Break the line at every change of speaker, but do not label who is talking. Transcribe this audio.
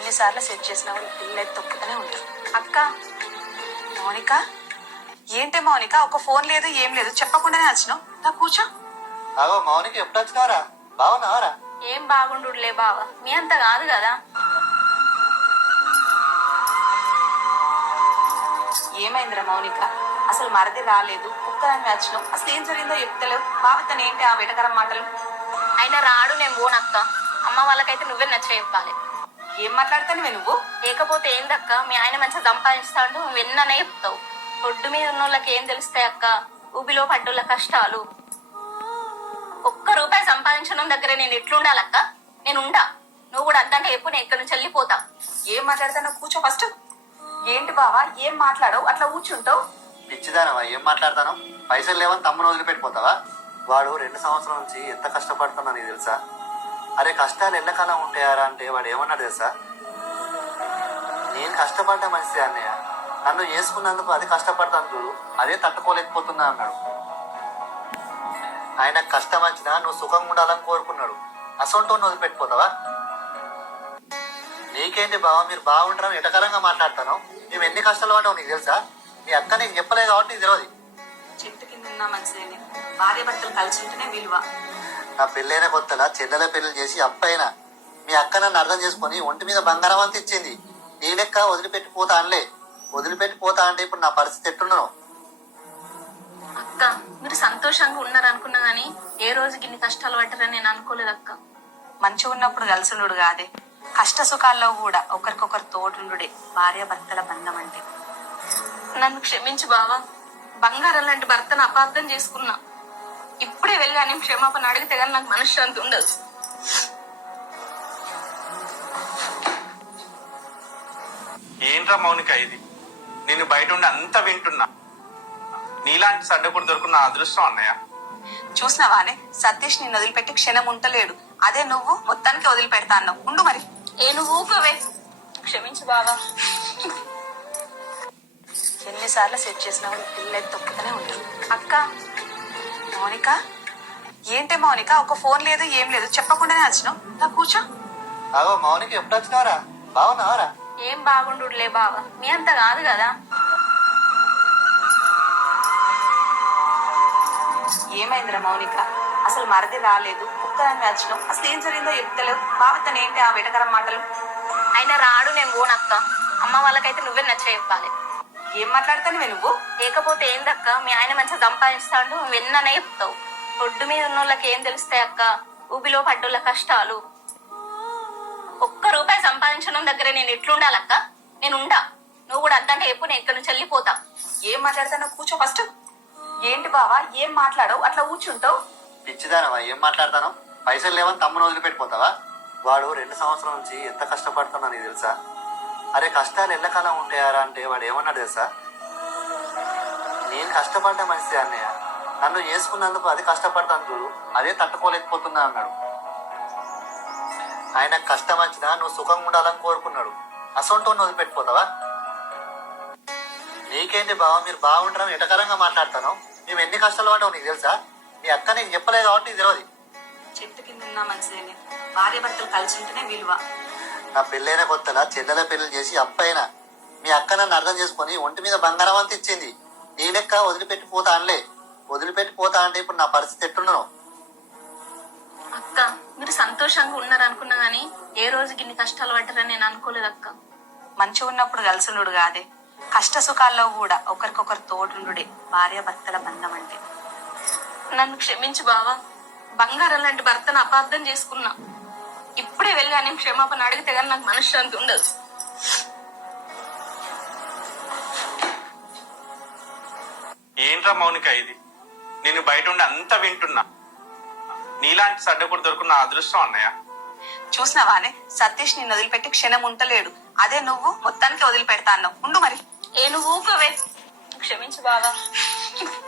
ఎన్నిసార్లు సెట్ చేసినా వాళ్ళు పిల్లలు తొక్కుతూనే ఉంటారు. అక్క మౌనిక, ఏంటి మౌనిక ఒక ఫోన్ లేదు ఏం లేదు చెప్పకుండానే వచ్చినావు. నా కూర్చో.
అగో మౌనిక ఎప్పుడు వచ్చినావరా? బాగున్నావరా?
ఏం బాగుండులే బావా, మీ అంత కాదు కదా.
ఏమైందిరా మౌనిక? అసలు మరది రాలేదు, కుక్కదాన్ని వచ్చినావు, అసలు ఏం జరిగిందో చెప్తలేవు. బావతను ఏంటి ఆ వెటకరం మాటలు?
ఆయన రాడు, నేను పోనక్క. అమ్మ వాళ్ళకైతే నువ్వే నచ్చ చెప్పాలి.
ఏం మాట్లాడతానివే నువ్వు?
లేకపోతే ఏందక్క, మీ ఆయన మంచిగా సంపాదిస్తాడు, నువ్వు ఎన్ననే చెప్తావు. ఒడ్డు మీద ఉన్న వాళ్ళకి ఏం తెలుస్తాయి అక్క, ఊబిలో పడ్డోళ్ళ కష్టాలు. ఒక్క రూపాయి సంపాదించడం దగ్గర నేను ఎట్లుండాలక్క? నేను ఉండా, నువ్వు కూడా అద్దంటే ఎప్పుడు నేను ఇక్కడ నుంచి వెళ్ళిపోతా.
ఏం మాట్లాడతానో కూర్చో ఫస్ట్. ఏంటి బావా ఏం మాట్లాడవు, అట్లా కూర్చుంటావు?
పిచ్చిదానవా? ఏం మాట్లాడతాను? పైసలు లేవని తమ్మును వదిలిపెట్టిపోతావా? వాడు 2 సంవత్సరాల నుంచి ఎంత కష్టపడుతున్నా నీకు తెలుసా? అరే కష్టాలు ఎల్లకాలం ఉంటాయారా అంటే వాడు ఏమన్నాడు తెలుసా? నేను కష్టపడ్డ మనిషి అన్నయ్య, నన్ను చేసుకున్నందుకు అది కష్టపడతాను చూడు, అదే తట్టుకోలేకపోతున్నా అన్నాడు. ఆయనకు కష్టం వచ్చినా నువ్వు సుఖంగా ఉండాలని కోరుకున్నాడు. అసొంటోని వదిలిపెట్టిపోతావా? నీకేంటి బావ, మీరు బాగుంటారని ఎటకరంగా మాట్లాడతాను. మేము ఎన్ని కష్టాలు పడ్డావు నీకు తెలుసా? నీ అక్క నీకు చెప్పలేదు కాబట్టి నీకు తెలియదు.
చెట్టు కింద ఉన్న మంచిదేనే, భార్య భర్తలు కలిసి ఉంటేనే విలువ.
నా పెళ్ళైన కొత్తలా చెల్లెల పెళ్లి చేసి అప్పైనా మీ అక్క నన్ను అర్థం చేసుకుని ఒంటి మీద బంగారం అంత ఇచ్చింది. నీ లెక్క వదిలిపెట్టిపోతా అనలే. వదిలిపెట్టిపోతా అంటే ఇప్పుడు నా పరిస్థితి ఎట్టున్నాను?
అక్క మీరు సంతోషంగా ఉన్నారనుకున్నా గానీ ఏ రోజుకి ఇన్ని కష్టాలు పడ్డారని నేను అనుకోలేదు అక్క.
మంచిగా ఉన్నప్పుడు కలిసి కాదే, కష్ట సుఖాల్లో కూడా ఒకరికొకరు తోడుండుడే భార్య భర్తల బంధం అంటే.
నన్ను క్షమించు బావా, బంగారం లాంటి భర్తను అపార్థం చేసుకున్నా. ఇప్పుడే వెళ్ళి అని క్షమాపణ అడిగితే కానీ నాకు మనశ్శాంతి ఉండదు.
ఏంట్రా మౌనిక ఇది? నేను బయట ఉండి అంత వింటున్నా. నీలాంటి సడ్డకుడు దొరుకున్న అదృష్టం అన్నయ్య.
చూసినావానే, సతీష్ నిన్ను వదిలిపెట్టి క్షణం ఉంటలేడు. అదే నువ్వు మొత్తానికి వదిలిపెడతా అన్నావు. ఉండు మరి.
నువ్వు ఊకవే. క్షమించు బావా.
ఎన్నిసార్లు సెట్ చేసినా వాళ్ళు పిల్లలు తొక్కుతూనే ఉంటారు. అక్క మౌనిక, ఏంటి మౌనిక ఒక ఫోన్ లేదు ఏం లేదు చెప్పకుండానే వచ్చినావు. నా కూర్చో.
అగో మౌనిక ఎప్పుడు వచ్చినావరా? బాగున్నావరా?
ఏం బాగుండులే బావా, మీ అంత కాదు కదా.
ఏమైందిరా మౌనిక? అసలు మరది రాలేదు, కుక్కదాన్ని వచ్చినావు, అసలు ఏం జరిగిందో చెప్తలేవు. బావతను ఏంటి ఆ వెటకరం మాటలు?
ఆయన రాడు, నేను పోనక్క. అమ్మ వాళ్ళకైతే నువ్వే నచ్చ చెప్పాలి.
ఏం మాట్లాడతానివే నువ్వు?
లేకపోతే ఏందక్క, మీ ఆయన మంచిగా సంపాదిస్తాడు, నువ్వు ఎన్ననే చెప్తావు. ఒడ్డు మీద ఉన్న వాళ్ళకి ఏం తెలుస్తాయి అక్క, ఊబిలో పడ్డోళ్ళ కష్టాలు. ఒక్క రూపాయి సంపాదించడం దగ్గర నేను ఎట్లుండాలక్క? నేను ఉండా, నువ్వు కూడా అద్దంటే ఎప్పుడు నేను ఇక్కడ నుంచి వెళ్ళిపోతా.
ఏం మాట్లాడతానో కూర్చో ఫస్ట్. ఏంటి బావా ఏం మాట్లాడవు, అట్లా కూర్చుంటావు?
పిచ్చిదానవా? ఏం మాట్లాడతాను? పైసలు లేవని తమ్మును వదిలిపెట్టిపోతావా? వాడు 2 సంవత్సరాల నుంచి ఎంత కష్టపడుతున్నా నీకు తెలుసా? అరే కష్టాలు ఎల్లకాలం ఉంటాయారా అంటే వాడు ఏమన్నాడు తెలుసా? నేను కష్టపడ్డ మనిషి అన్నయ్య, నన్ను చేసుకున్నందుకు అది కష్టపడతాను చూడు, అదే తట్టుకోలేకపోతున్నా అన్నాడు. ఆయనకు కష్టం వచ్చినా నువ్వు సుఖంగా ఉండాలని కోరుకున్నాడు. అసొంటోని వదిలిపెట్టిపోతావా? నీకేంటి బావ, మీరు బాగుంటారని ఎటకరంగా మాట్లాడతాను. మేము ఎన్ని కష్టాలు పడ్డావు నీకు తెలుసా? నీ అక్క నీకు చెప్పలేదు కాబట్టి నీకు తెలియదు.
చెట్టు కింద ఉన్న మంచిదేనే, భార్య భర్తలు కలిసి ఉంటేనే విలువ.
నా పెళ్ళైన కొత్తలా చెల్లెల పెళ్లి చేసి అప్పైనా మీ అక్క నన్ను అర్థం చేసుకుని ఒంటి మీద బంగారం అంత ఇచ్చింది. నీ లెక్క వదిలిపెట్టిపోతా అనలే. వదిలిపెట్టిపోతా అంటే ఇప్పుడు నా పరిస్థితి ఎట్టున్నాను?
అక్క మీరు సంతోషంగా ఉన్నారనుకున్నా గానీ ఏ రోజుకి ఇన్ని కష్టాలు పడ్డారని నేను అనుకోలేదు అక్క.
మంచిగా ఉన్నప్పుడు కలిసి కాదే, కష్ట సుఖాల్లో కూడా ఒకరికొకరు తోడుండుడే భార్య భర్తల బంధం అంటే.
నన్ను క్షమించు బావా, బంగారం లాంటి భర్తను అపార్థం చేసుకున్నా. ఇప్పుడే వెళ్ళి అని క్షమాపణ అడిగితే కానీ నాకు మనశ్శాంతి ఉండదు.
ఏంట్రా మౌనిక ఇది? నేను బయట ఉండి అంత వింటున్నా. నీలాంటి సడ్డకుడు దొరుకున్న అదృష్టం అన్నయ్య.
చూసినావానే, సతీష్ నిన్ను వదిలిపెట్టి క్షణం ఉంటలేడు. అదే నువ్వు మొత్తానికి వదిలిపెడతా అన్నావు. ఉండు మరి.
నువ్వు ఊకవే. క్షమించు బావా.